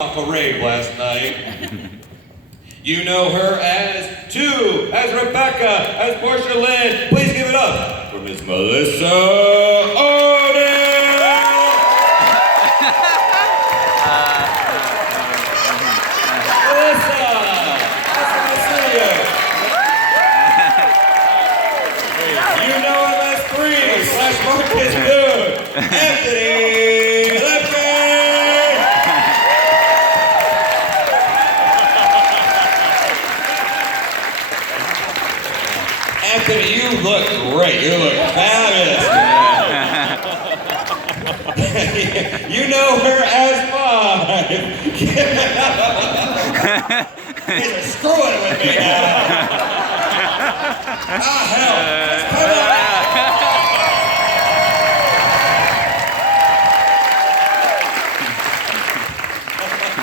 Parade last night. You know her as two, as Rebecca, as Portia Lynn. Please give it up for Miss Melissa Odell. Melissa, nice to see you. You know him as three / Marcus Dude, Anthony. Anthony, you look great. You look fabulous. You know her as five. You guys are screwing with me now. Ah, hell. Come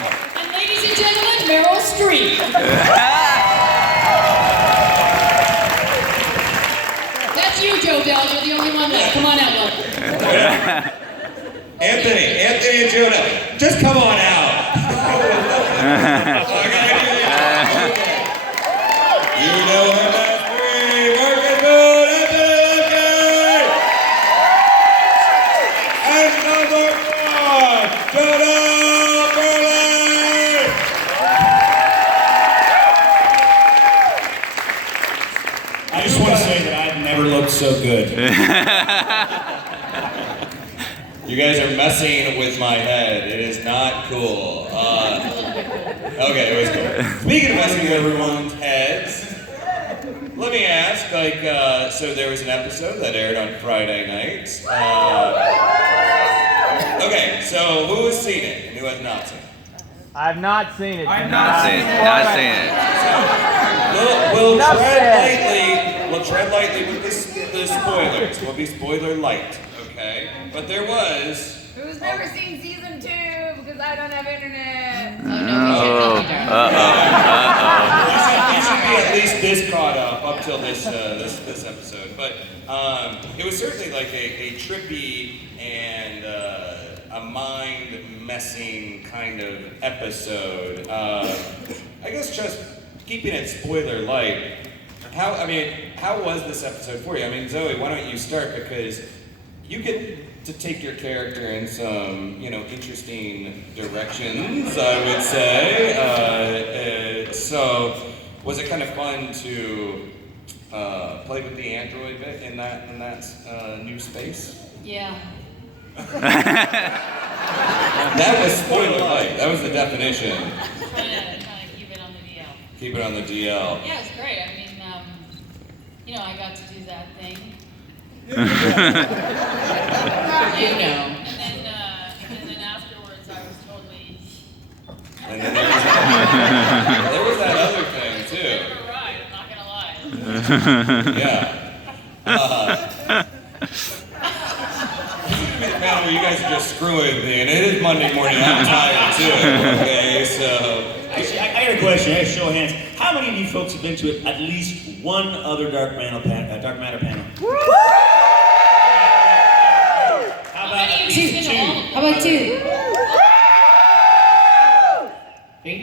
on. And ladies and gentlemen, Meryl Streep. You, Joe Bell, you're the only one left. Come on out, look. Anthony and Jonah, just come on out. You know him as three, Marcus Boone, Anthony Luckey. And number one, Jonah Burley. I just want to say that I've never looked so good. You guys are messing with my head. It is not cool. Okay, it was cool. Speaking of messing with everyone's heads, let me ask, so there was an episode that aired on Friday night. Okay, so who has seen it and who has not seen it? I've not seen it. I've not seen it. Not seen it. We'll tread lightly with the spoilers. We'll be spoiler light, okay? But there was... Who's never seen season 2 because I don't have internet? Oh, no, You should be at least this caught up till this episode. But it was certainly like a trippy and a mind-messing kind of episode. I guess just keeping it spoiler light. How was this episode for you? I mean, Zoe, why don't you start, because you get to take your character in some, interesting directions, I would say. So, was it kind of fun to play with the android bit in that new space? Yeah. That was spoiler light. That was the definition. Trying to keep it on the DL. Keep it on the DL. Yeah, it was great. I mean, I got to do that thing. And then afterwards, I was totally. And then there was that other thing too. It was a ride, I'm not gonna lie. Yeah. Where you guys are just screwing with me, and it is Monday morning. I'm tired too. Okay, so. Actually, I got a question. Hey, show of hands. How many of you folks have been to at least one other Dark Matter panel? How about at least two? How about two? Three?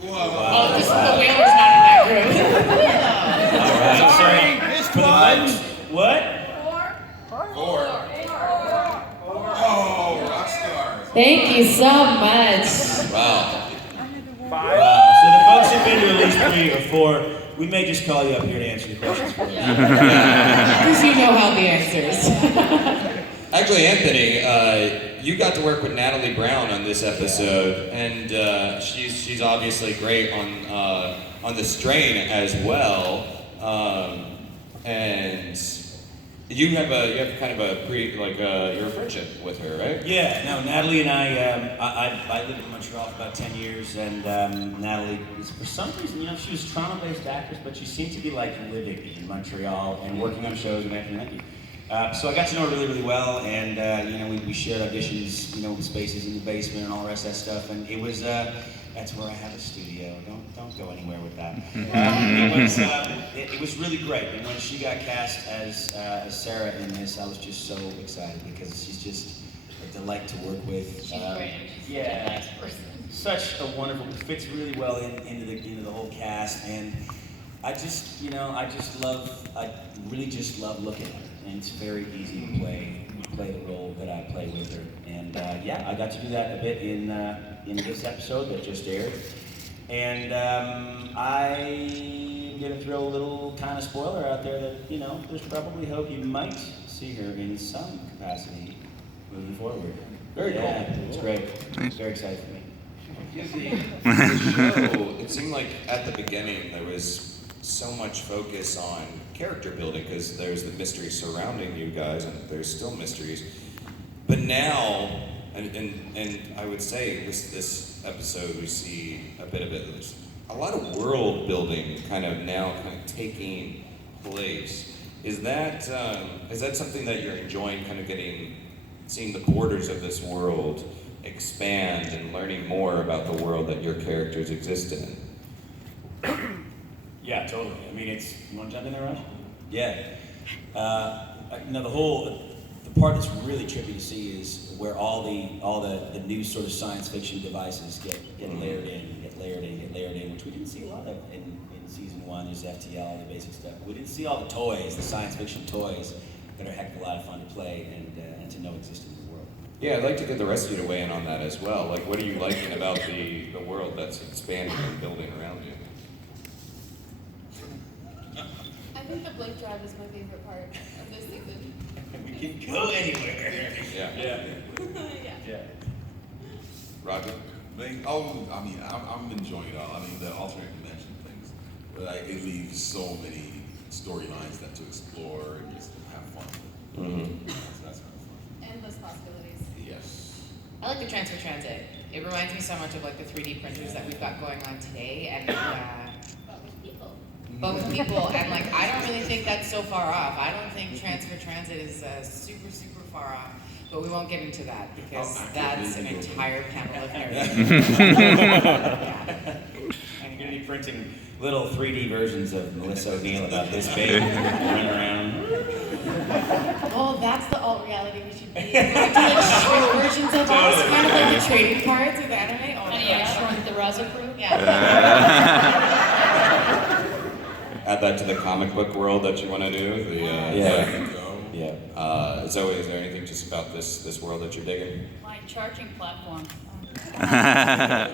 Whoa. Oh, the whaler's not in that group. All right, sorry. For the folks, what? Four. Oh, rock stars. Thank you so much. Wow. So the folks who've been to at least 3 or 4, we may just call you up here to answer your questions. Because you know how the answers. Actually, Anthony, you got to work with Natalie Brown on this episode, and she's obviously great on the strain as well. And you have kind of you're a friendship with her, right? Yeah, no, Natalie and I lived in Montreal for about 10 years, and Natalie, for some reason, she was Toronto-based actress, but she seemed to be living in Montreal and working on shows with Anthony Luckey. So I got to know her really, really well, and we shared auditions, spaces in the basement and all the rest of that stuff, and it was that's where I have a studio. Don't go anywhere with that. It was really great, and when she got cast as Sarah in this, I was just so excited because she's just a delight to work with. She's great. She's yeah. such a nice person. Such a wonderful, fits really well into the whole cast, and I really just love looking at her, and it's very easy to play the role that I play with her, and yeah, I got to do that a bit in this episode that just aired, and I'm gonna throw a little kind of spoiler out there that there's probably hope you might see her in some capacity moving forward. Very cool. It's great. It's very exciting for me. The show, it seemed like at the beginning there was so much focus on character building because there's the mystery surrounding you guys and there's still mysteries. But now, and I would say this episode we see a bit of it. There's a lot of world building kind of taking place. Is that something that you're enjoying, kind of seeing the borders of this world expand and learning more about the world that your characters exist in? Yeah, totally. I mean, you want to jump in there, Raj? Yeah. The part that's really trippy to see is where all the new sort of science fiction devices get layered in, which we didn't see a lot of in season 1. There's FTL, the basic stuff. We didn't see all the toys, the science fiction toys that are a heck of a lot of fun to play and to know exist in the world. Yeah, I'd like to get the rest of you to weigh in on that as well. Like, what are you liking about the world that's expanding and building around you? I think the blink drive is my favorite part of this season. We can go anywhere. Yeah. Yeah. Roger? I'm enjoying it all. I mean, the alternate dimension things, but it leaves so many storylines to explore and just have fun. Mm-hmm. That's kind of fun. Endless possibilities. Yes. I like the transfer transit. It reminds me so much of like the 3D printers that we've got going on today, and But with people. and like I don't really think that's so far off. I don't think transfer transit is super far off, but we won't get into that because that's an entire panel of nerds. I'm going to be printing little 3D versions of Melissa O'Neill about this big, running around. Oh, that's the alt reality we should be. We do like short versions of us, kind of like the trading cards of anime. Oh, And yeah, shrunk the Raza crew. yeah. Add that to the comic book world that you want to do. Zoe, is there anything just about this world that you're digging? My charging platform. That's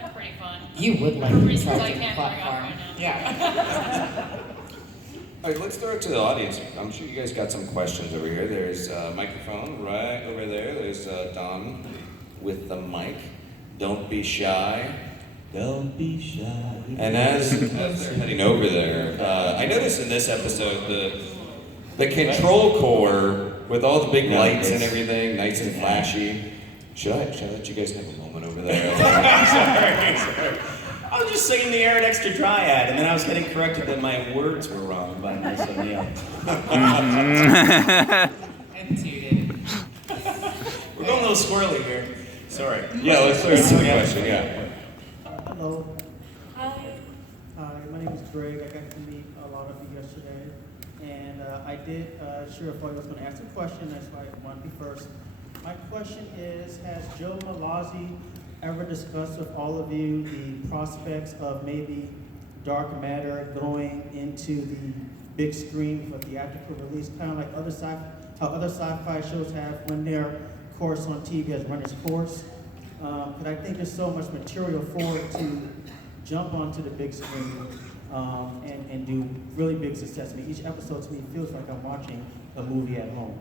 been pretty fun. You would like For a reasons I charging can't bring up platform. right now. Yeah. All right, let's throw it to the audience. I'm sure you guys got some questions over here. There's a microphone right over there. There's Don with the mic. Don't be shy. Don't be shy. And as they're heading over there, I noticed in this episode the control core with all the big lights and everything, nice and flashy. Should I let you guys have a moment over there? Sorry. I was just singing the Arid Extra Triad, and then I was getting corrected that my words were wrong by Miss O'Neill. And tooted. We're going a little squirrely here. Sorry. Yeah, let's throw it to the question. Yeah. Hello. Hi. Hi, my name is Greg. I got to meet a lot of you yesterday. And I did, sure, if I was going to ask a question, that's why I want to be first. My question is, has Joe Malazzi ever discussed with all of you the prospects of maybe dark matter going into the big screen for theatrical release, kind of like how other sci-fi shows have when their course on TV has run its course? But I think there's so much material for it to jump onto the big screen and do really big success. I mean, each episode to me feels like I'm watching a movie at home.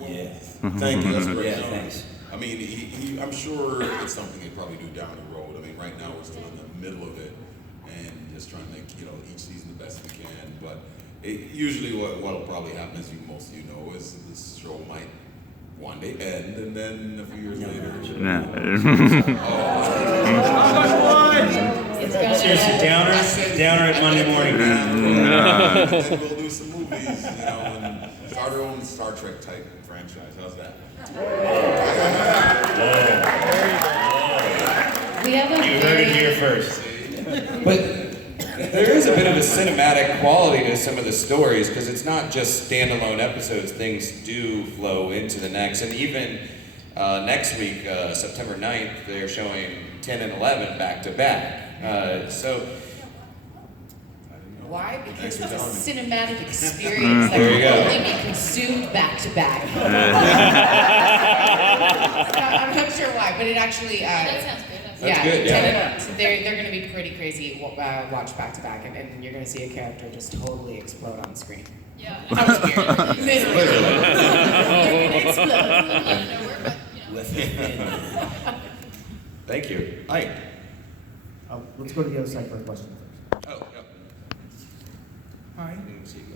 Yeah. Thank you. That's great. Yeah, thanks. I mean, I'm sure it's something he'd probably do down the road. I mean, right now we're still in the middle of it and just trying to make each season the best we can. But usually what'll probably happen, as most of you know, is this show might one day end, and then a few years later. Seriously, downer at Monday morning. And then we'll do some movies, and start our own Star Trek type franchise. How's that? We have a You heard it here first. But There is a bit of a cinematic quality to some of the stories because it's not just standalone episodes. Things do flow into the next. And even next week, September 9th, they're showing 10 and 11 back to back. So. Why? Because it's a cinematic experience that There you can go. only be consumed back to back. I'm not sure why, but it actually. That sounds good. That's good, yeah. They're going to be pretty crazy watch back to back, and you're going to see a character just totally explode on screen. Yeah. That was weird. Literally. Explode. Out of nowhere, but, you know. Thank you. Hi. Let's go to the other side for a question first. Oh, yeah. Hi.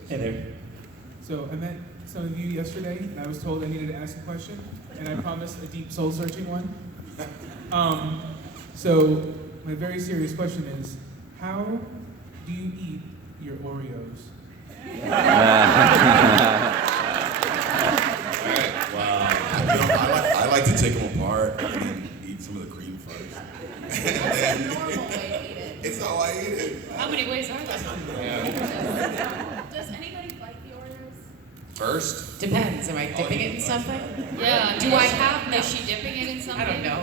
Hey there. So I met some of you yesterday, and I was told I needed to ask a question, and I promised a deep, soul-searching one. So my very serious question is, how do you eat your Oreos? Wow. I like to take them apart and then eat some of the cream first. It's how I eat it. How many ways are there? Does anybody bite the Oreos? First? Depends. Am I dipping it in something? Yeah. Do I have? Is she dipping it in something? I don't know.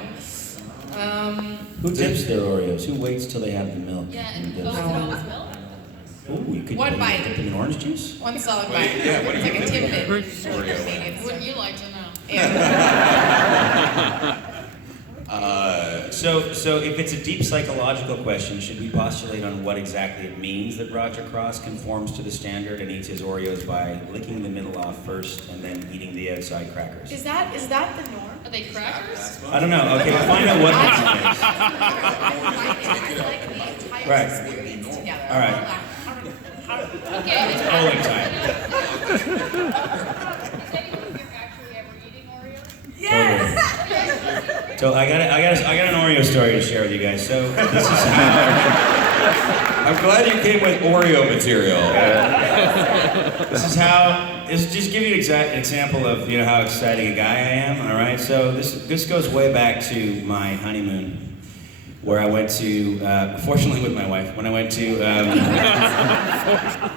Who dips their Oreos? Who waits till they have the milk? Yeah, and does oh, it? it always milk? Ooh, you could One maybe bite. dip them in orange juice? One solid bite. Yeah, what do It's you like a think? tidbit. Wouldn't you like to know? Yeah. So if it's a deep psychological question, should we postulate on what exactly it means that Roger Cross conforms to the standard and eats his Oreos by licking the middle off first and then eating the outside crackers? Is that the norm? Are they crackers? I don't know. Okay, we'll find out what the norm is. I like the entire Right. experience together. All right. Okay, It's polling time. Does anyone here actually ever eating Oreos? Yes! So I got an Oreo story to share with you guys. So this is how. I'm glad you came with Oreo material. This just give you an exact example of how exciting a guy I am. All right. So this goes way back to my honeymoon, where I went to, fortunately with my wife, when I went to the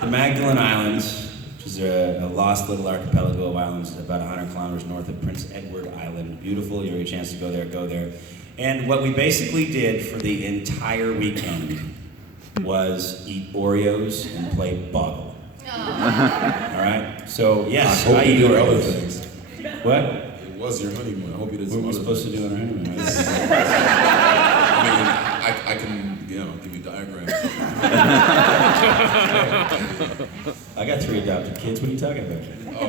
Magdalen Islands, which is a lost little archipelago of islands about 100 kilometers north of Prince Edward Island. Beautiful. You have a chance to go there. Go there. And what we basically did for the entire weekend was eat Oreos and play Boggle. All right. So yes, I hope you eat did other Oreos. things. What? It was your honeymoon. I hope you did What some were we other supposed to things. do on our honeymoon? I mean, I can, give you diagrams. I got 3 adopted kids. What are you talking about? Oh, all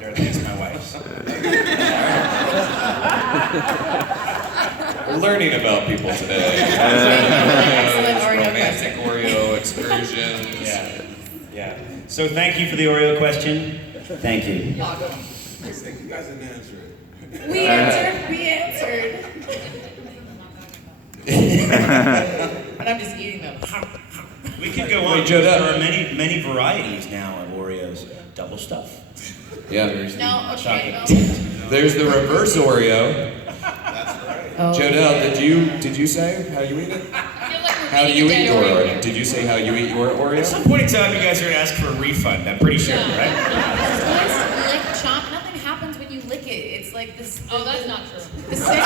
That's my wife's. We're learning about people today. Excellent Oreo Romantic Oreo excursions. Yeah. So thank you for the Oreo question. Thank you. You guys didn't answer it. We answered. But I'm just eating them. We could go on. Wait, Joe, There are many varieties now of Oreos. Double stuff. Yeah. No, okay. There's the reverse Oreo. Oh, Jodelle, did you say how you eat it? I feel like we're How do beating you a eat dead your Oreo. Oreo? Did you say how you eat your At Oreo? some point in time, you guys are going to ask for a refund. I'm pretty sure, Yeah. right? Lick chomp. Nothing happens when you lick it. It's like this. Oh, that's not true. The same.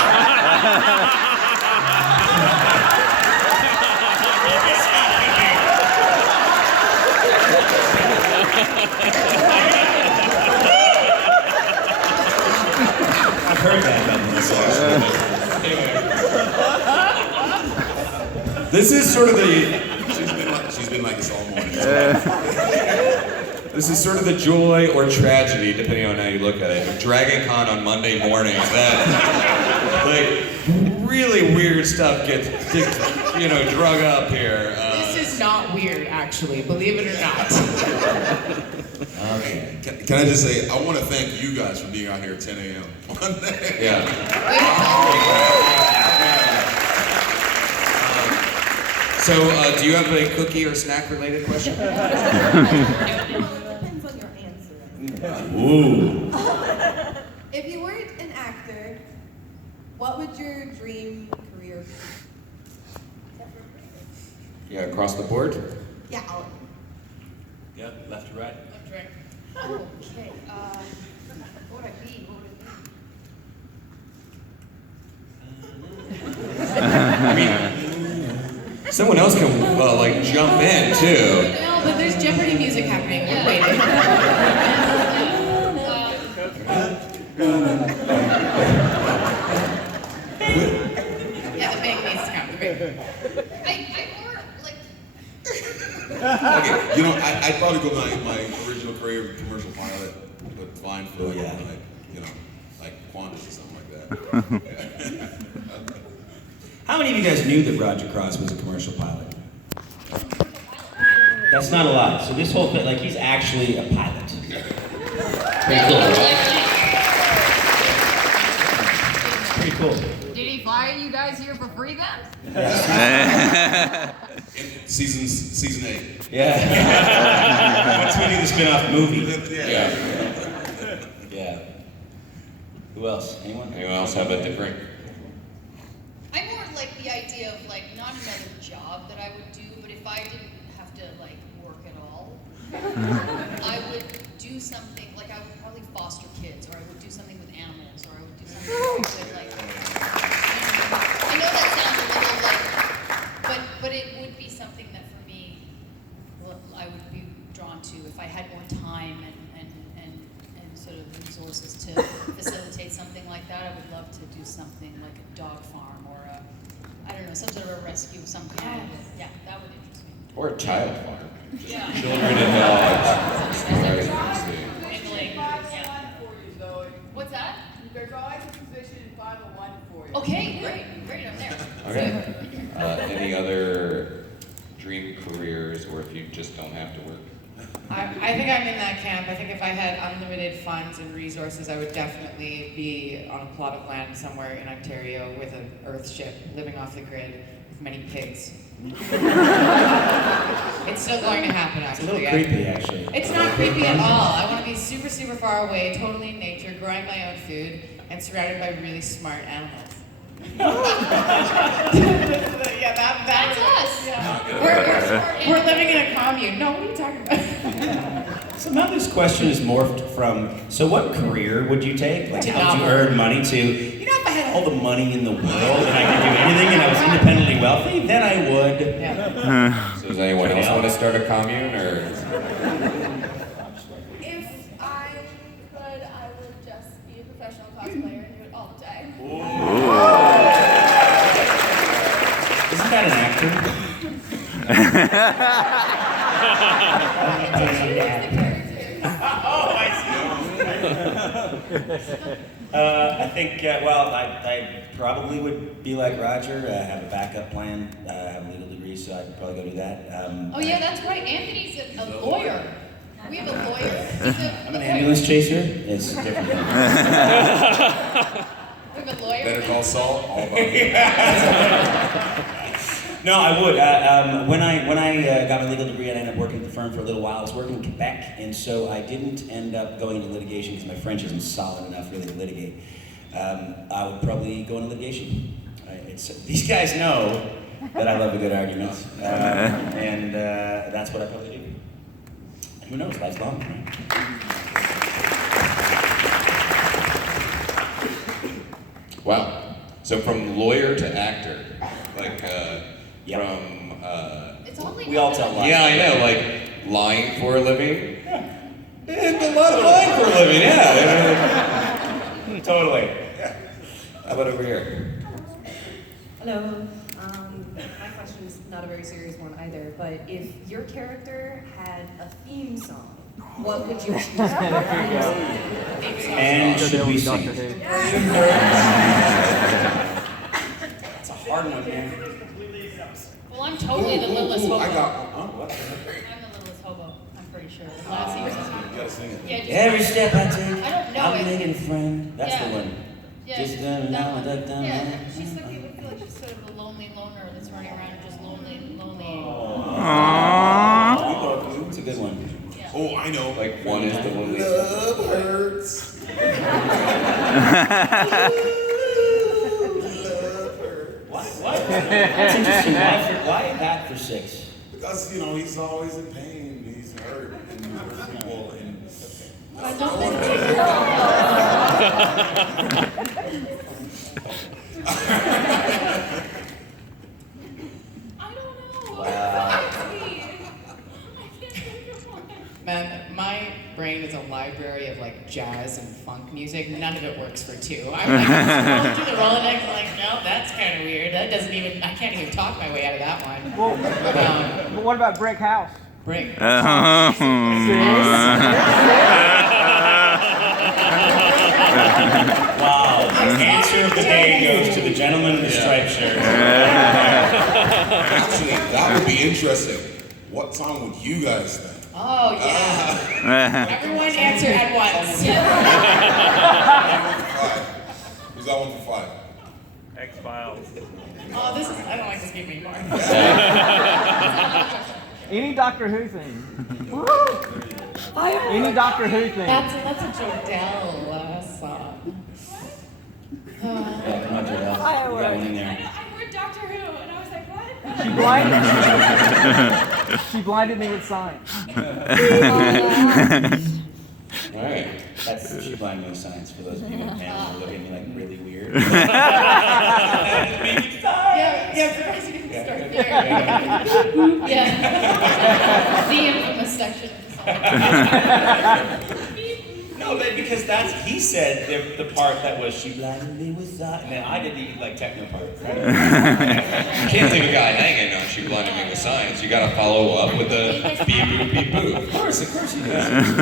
I've heard that about This is sort of the She's been like this all morning. This is sort of the joy or tragedy, depending on how you look at it. DragonCon on Monday mornings, that like really weird stuff gets drug up here. This is not weird, actually. Believe it or not. Okay. Can I just say, I want to thank you guys for being out here at 10 a.m. Monday. Yeah. So, do you have a cookie or snack related question? Depends on your answer. Ooh. If you weren't an actor actor, what would your dream career be? Yeah, across the board. Yeah, I'll. Yeah, left to right. Left, right. Okay. What would I be? What would I be? I mean, someone else can like jump in too. No, but there's Jeopardy music happening. We're waiting. Yeah, the big needs to come. The big. I more like. Okay, you know, I'd probably go my original career commercial pilot, but flying for like, like Qantas or something like that. How many of you guys knew that Roger Cross was a commercial pilot? That's not a lot. So this whole thing, like, he's actually a pilot. Pretty cool, right? Pretty cool. Did he fly you guys here for free then? Season 8. Yeah. Once we do the spin-off movie. Yeah. Yeah. Who else? Anyone? Anyone else have a different? I more like the idea of like not another job that I would do, but if I didn't have to like work at all, I would do something like I would probably foster kids, or I would do something with animals, or I would do something with like. I know that sounds a little like, but it would be something that for me, I would be drawn to if I had more time and sort of resources to facilitate something like that. I would love to do something like a dog farm or I don't know, some sort of a rescue of some kind. Yeah, that would interest me. Or a child farm. Just Yeah. children and dogs. England, yeah. What's that? There's always a position in 501 for you. Okay, great, I'm there. Okay. Any other dream careers, or if you just don't have to work? I think I'm in that camp. I think if I had unlimited funds and resources, I would definitely be on a plot of land somewhere in Ontario with an earth ship, living off the grid with many pigs. It's still going to happen, It's a actually. little creepy, actually. It's not creepy at all. I want to be super, super far away, totally in nature, growing my own food, and surrounded by really smart animals. Yeah, That's us. Yeah. We're living in a commune. No, what are you talking about? Somehow this question is morphed from, so what career would you take? Like, To how would you novel. earn money to, you know, if I had all the money in the world and I could do anything and I was independently wealthy, then I would. Yeah. So does anyone else want to start a commune, or? If I could, I would just be a professional cosplayer and do it all the time. Isn't that an actor? I think, well, I probably would be like Roger, have a backup plan, have a legal degree, so I could probably go do that. Oh yeah, that's right. Anthony's a lawyer. We have a lawyer. He's I'm an ambulance chaser. It's different. we have a lawyer. Better Call Saul, all about it. No, I would. When I got my legal degree and I ended up working at the firm for a little while, I was working in Quebec, and so I didn't end up going into litigation because my French isn't solid enough really to litigate. I would probably go into litigation. These guys know that I love a good argument, and that's what I probably do. And who knows, life's long, right? Wow. So from lawyer to actor, like Yep. from It's only We all tell lies. yeah, I know, like lying for a living. Yeah. There's a lot of lying for a living. Yeah. Totally. How about over here? Hello. My question is not a very serious one either, but if your character had a theme song, what would you choose? And should we sing? It's a hard one, man. Well, I'm totally the littlest hobo. I got I'm what? the littlest hobo, I'm pretty sure. The last year's You gotta sing it. Yeah, just Every step I take, I don't know I'm it. making a friend. That's Yeah. the one. Yeah, Just that one. now, Yeah, she's like, it would feel like she's sort of a lonely loner that's running around just lonely. We love you. It's a good one. Yeah. Oh, I know. Like one is the one least. Love hurts. What? That's interesting. Why that for 6? Because, he's always in pain. He's hurt. And he's hurt people. And I don't think I don't know. Wow. Man, my brain is a library of like jazz and funk music. None of it works for 2. I'm like scrolling through the Rolodex, like, no, that's kind of weird. I can't even talk my way out of that one. Well, but what about Brick House? Brick. Wow. Answer of the day goes to the gentleman in the striped shirt. actually, that would be interesting. What song would you guys think? Oh, yeah. Everyone answer at once. Who's got one for 5? X-Files. Oh, this is, I don't like this game anymore. Any Doctor Who thing. Any Doctor Who thing. That's a Jordell song. Yeah, come on, Jordell. You got one in there. I heard Doctor Who, and I was like, what? She blinded me with signs. All right. That's she blinded me with signs for those of you in panel who look at me like really weird. Yeah, surprised you didn't start there. Yeah. The infamous section of the song. No, but because he said the part that was she blinded me with signs, and then I did the like techno part. Right? You can't leave a guy hanging on she blinded me with signs. You gotta follow up with a beep boop beep boop. Of course you do.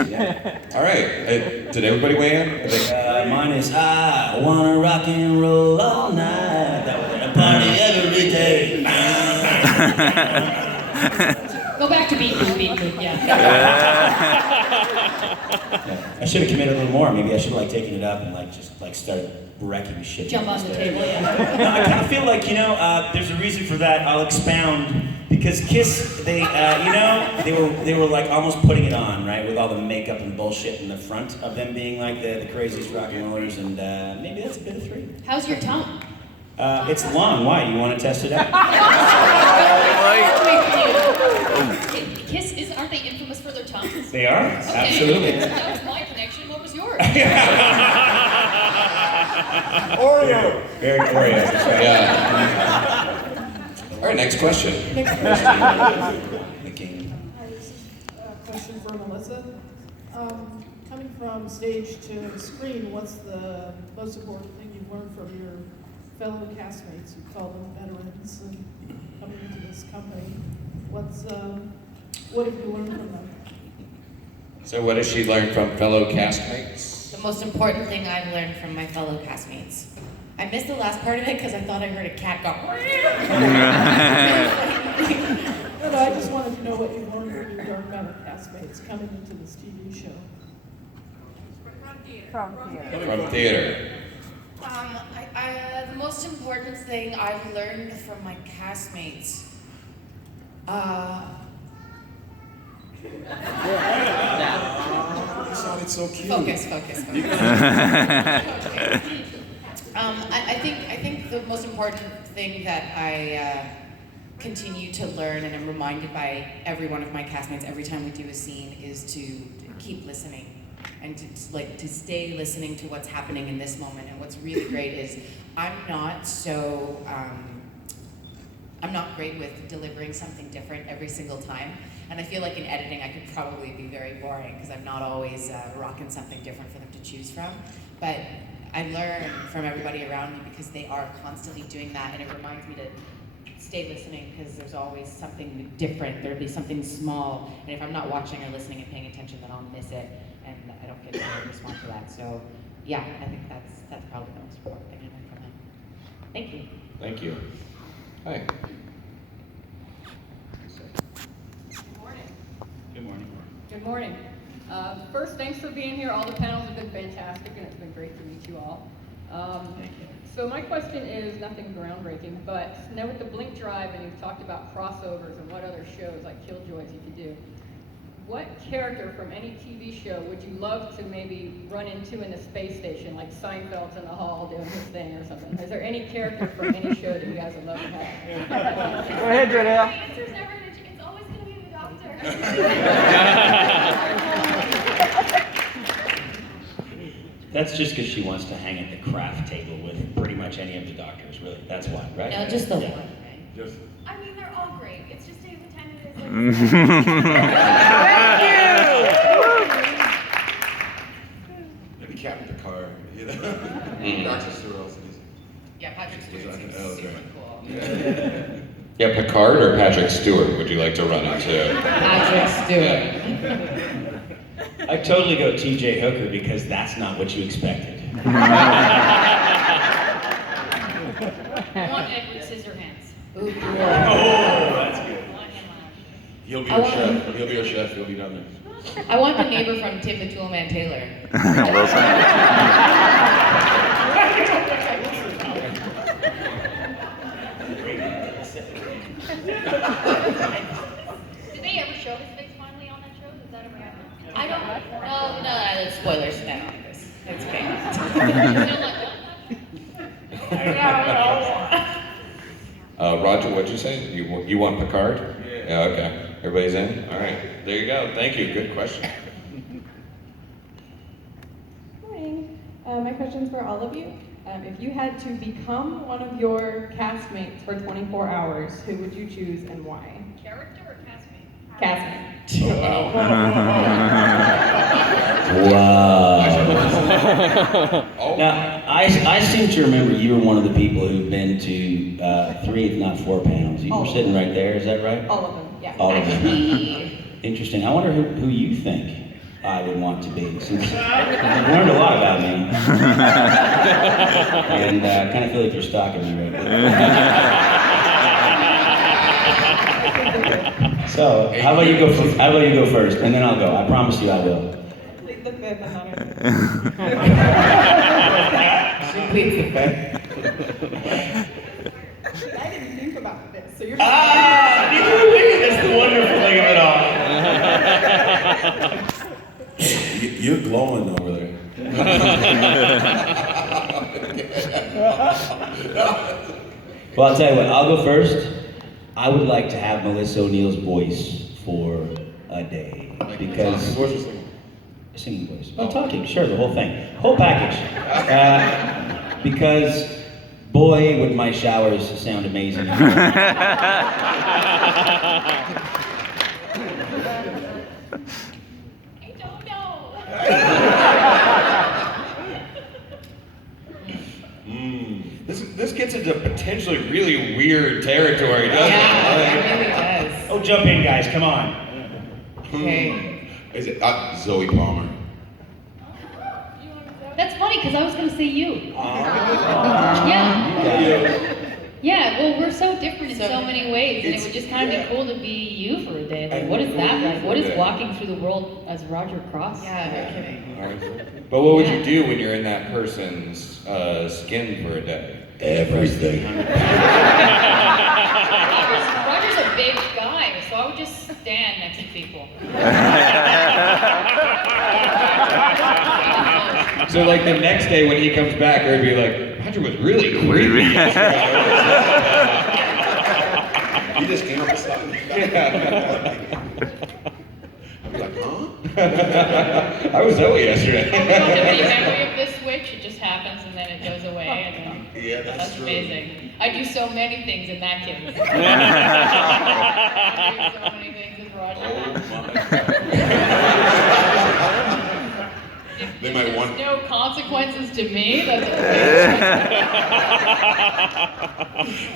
Yeah. All right, did everybody weigh in? I think- Mine is I wanna rock and roll all night. That was a party every day. Go back to beat boop, yeah. I should have committed a little more. Maybe I should have taken it up and just started wrecking shit. Jump on the table, yeah. No, I kind of feel like there's a reason for that. I'll expound because Kiss, they were like almost putting it on, right, with all the makeup and bullshit in the front of them being like the craziest rock and rollers, and maybe that's a bit of 3. How's your tongue? It's long. Why? You want to test it out? Kiss, aren't they infamous for their tongues? They are. Okay. Absolutely. That was my connection. What was yours? Oreo. Very Oreo. That's right. Yeah. All right, next question. Question for Melissa. Coming from stage to screen, what's the most important thing you've learned from your fellow castmates? You call them veterans and coming into this company. What have you learned from them? So what has she learned from fellow castmates? The most important thing I've learned from my fellow castmates. I missed the last part of it because I thought I heard a cat go. No, I just wanted to know what you learned from your dark matter castmates coming into this TV show. From theater. The most important thing I've learned from my castmates. You sounded so cute. Focus. I think the most important thing that I continue to learn, and I'm reminded by every one of my castmates every time we do a scene, is to keep listening and to stay listening to what's happening in this moment. And what's really great is I'm not great with delivering something different every single time. And I feel like in editing I could probably be very boring because I'm not always rocking something different for them to choose from. But I learn from everybody around me because they are constantly doing that, and it reminds me to stay listening because there's always something different. There'll be something small, and if I'm not watching or listening and paying attention, then I'll miss it, and I don't get to respond to that. So yeah, I think that's probably the most important thing I learned from them. Thank you. Thank you. Hi. Good morning. First, thanks for being here. All the panels have been fantastic, and it's been great to meet you all. Thank you. So my question is nothing groundbreaking, but now with the Blink Drive, and you've talked about crossovers and what other shows like Killjoys you could do. what character from any TV show would you love to maybe run into in the space station, like Seinfeld's in the hall doing his thing or something? Is there any character from any show that you guys would love to have? Go ahead, Dredell. My answer's never gonna change. It's always gonna be the doctor. That's just because she wants to hang at the craft table with pretty much any of the doctors, really. That's why, right? No, just the Yeah. one, right? Just I mean, they're all great. It's just the time it is. maybe Captain Picard, you know. Dr. Stewart also is. Yeah, Patrick Stewart Okay. seems Okay. super cool. Yeah, Picard or Patrick Stewart would you like to run into? Patrick Stewart. I totally go TJ Hooker because that's not what you expected. I want Edward Scissorhands. Oh, that's good. I want him on. He'll be your chef. He'll be your chef. He'll be down there. I want the neighbor from Tim the Toolman Taylor. Wilson. Did they ever show his face finally on that show? Does that ever happen? I don't. No, that's spoilers. No, it's okay. Roger, what'd you say? You want Picard? Yeah, okay. Everybody's in? All right. There you go. Thank you. Good question. Morning. My question's for all of you. If you had to become one of your castmates for 24 hours, who would you choose and why? Character or castmate? Castmate. Wow. Now, I seem to remember you were one of the people who've been to 3, if not 4 panels. You were sitting right there, is that right? All of them, yeah. All of them. Interesting. I wonder who you think I would want to be, since you've learned a lot about me. And I kind of feel like you're stalking me right now. So, how about you go first, and then I'll go. I promise you I will. Please the fifth, I'm not Please the fifth. I didn't think about this, so you're That's the wonderful thing of it all. You're glowing over there. Well, I'll tell you what, I'll go first. I would like to have Melissa O'Neill's voice for a day, because... Singing voice. Oh, talking, sure, the whole thing. Whole package. Because, boy, would my showers sound amazing. This gets into potentially really weird territory, doesn't it? It really does. Oh, jump in, guys, come on. Okay. Is it Zoe Palmer? That's funny because I was going to say you. Yeah. Yeah, well, we're so different in so many ways, and it would just kind of be cool to be you for a day. Like, what is that like? What is walking through the world as Roger Cross? Yeah, no kidding. But what would you do when you're in that person's skin for a day? Everything. Roger's a big guy, so I would just stand next to people. So like the next day when he comes back, I'd be like, Roger was really creepy. He just came up with something. I'd be like, huh? I was Zoe yesterday. We don't have any memory of this switch, it just happens and then it goes away. And then Yeah, that's true. amazing. I do so many things in that case. I do so many things with Roger. They might want. There's no consequences to me. That's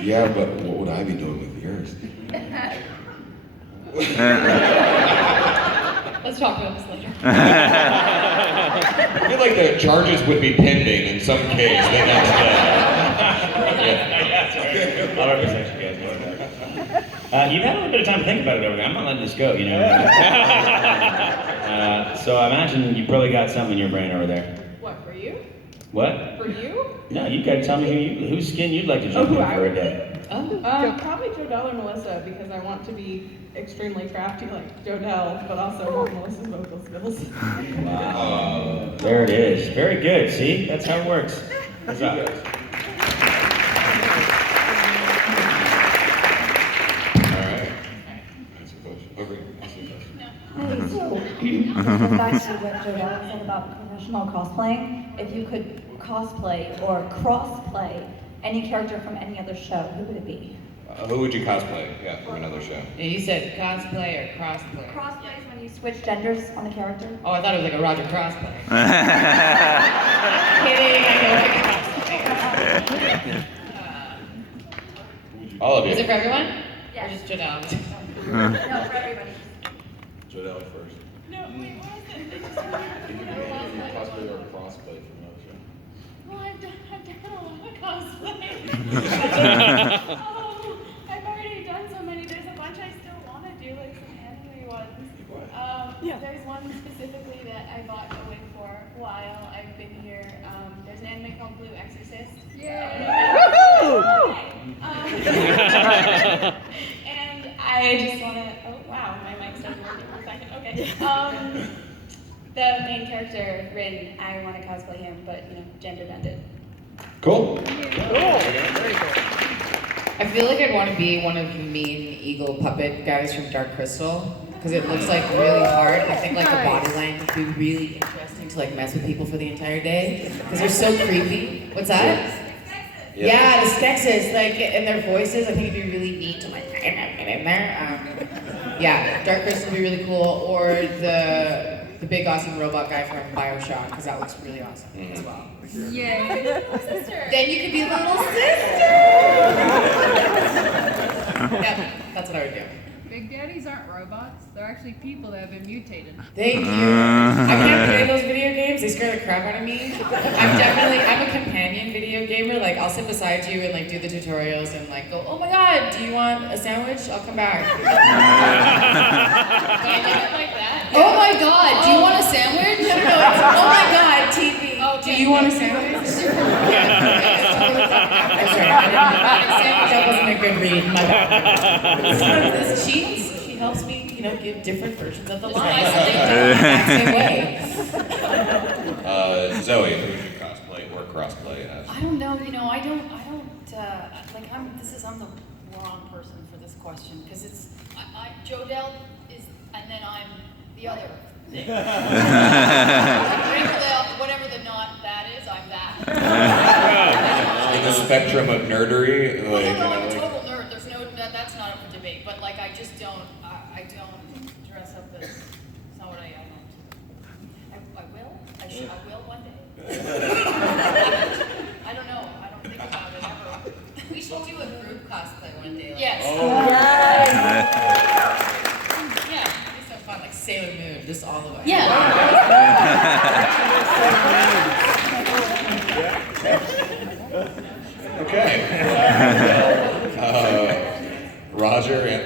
Yeah, but what would I be doing with yours? Let's talk about this later. I feel like the charges would be pending in some case the next day. I'll represent you guys. You've had a little bit of time to think about it over there. I'm not letting this go, you know. So I imagine you probably got something in your brain over there. What, for you? What? For you? No, you gotta tell me whose skin you'd like to jump in for a day. Probably Jodelle or Melissa because I want to be extremely crafty like Jodelle, but also want Melissa's vocal skills. Wow. There it is. Very good. See? That's how it works. What's up? Hey, so, back to what Jodelle said about professional cosplaying, if you could cosplay or cross-play any character from any other show, who would it be? Who would you cosplay? Yeah, from another show. Yeah, you said cosplay or crossplay? Crossplay is when you switch genders on the character. Oh, I thought it was like a Roger crossplay. Kidding, I know. All of you. Is it for everyone? Yes. Or just Jodelle? No, for everybody. Jodelle first. No, wait, what was it? You can be cosplay or crossplay from another show. Well, I've done a lot of cosplay. I've already done so many. There's a bunch I still want to do, like some anime ones. There's one specifically that I bought a wig for while I've been here. There's an anime called Blue Exorcist. And I just want to. Oh wow, my mic started working for a second. Okay. The main character, Rin, I want to cosplay him, but gender bended. Cool. I feel like I'd want to be one of the mean eagle puppet guys from Dark Crystal because it looks like really hard. I think like the body language would be really interesting to like mess with people for the entire day because they're so creepy. What's that? Yeah, the Skeksis, like, and their voices, I think it'd be really neat to like get in there. Yeah, Dark Crystal would be really cool, or the big awesome robot guy from Bioshock, because that looks really awesome as well. Yay. Sister. Then you could be little sister! Yep, that's what I would do. Big daddies aren't robots. They're actually people that have been mutated. Thank you. I can't play those video games. They scare the crap out of me. I'm a companion video gamer. Like, I'll sit beside you and like do the tutorials and like go, oh my god, do you want a sandwich? I'll come back. Can you do it like that? Oh my god, do you want a sandwich? No, it's, oh my god, TV. Do you want a sandwich? I'm sorry, that wasn't a good read. My bad. She helps me, give different versions of the line. Same way. Zoe, who would you cosplay or crossplay as? I don't know. I don't. I'm the wrong person for this question because it's Jodelle is, and then I'm the other thing. whatever the not that is, I'm that. In the spectrum of nerdery, No, I'm a total nerd. There's no that's not up for debate. But like, I just don't. I don't dress up as. It's not what I don't. I will. I will one day. I don't know. I don't think about it ever. We should do a group cosplay one day. Like, yes. Yeah, it's so fun. Like Sailor Moon, just all the way. Yeah. Okay. Roger and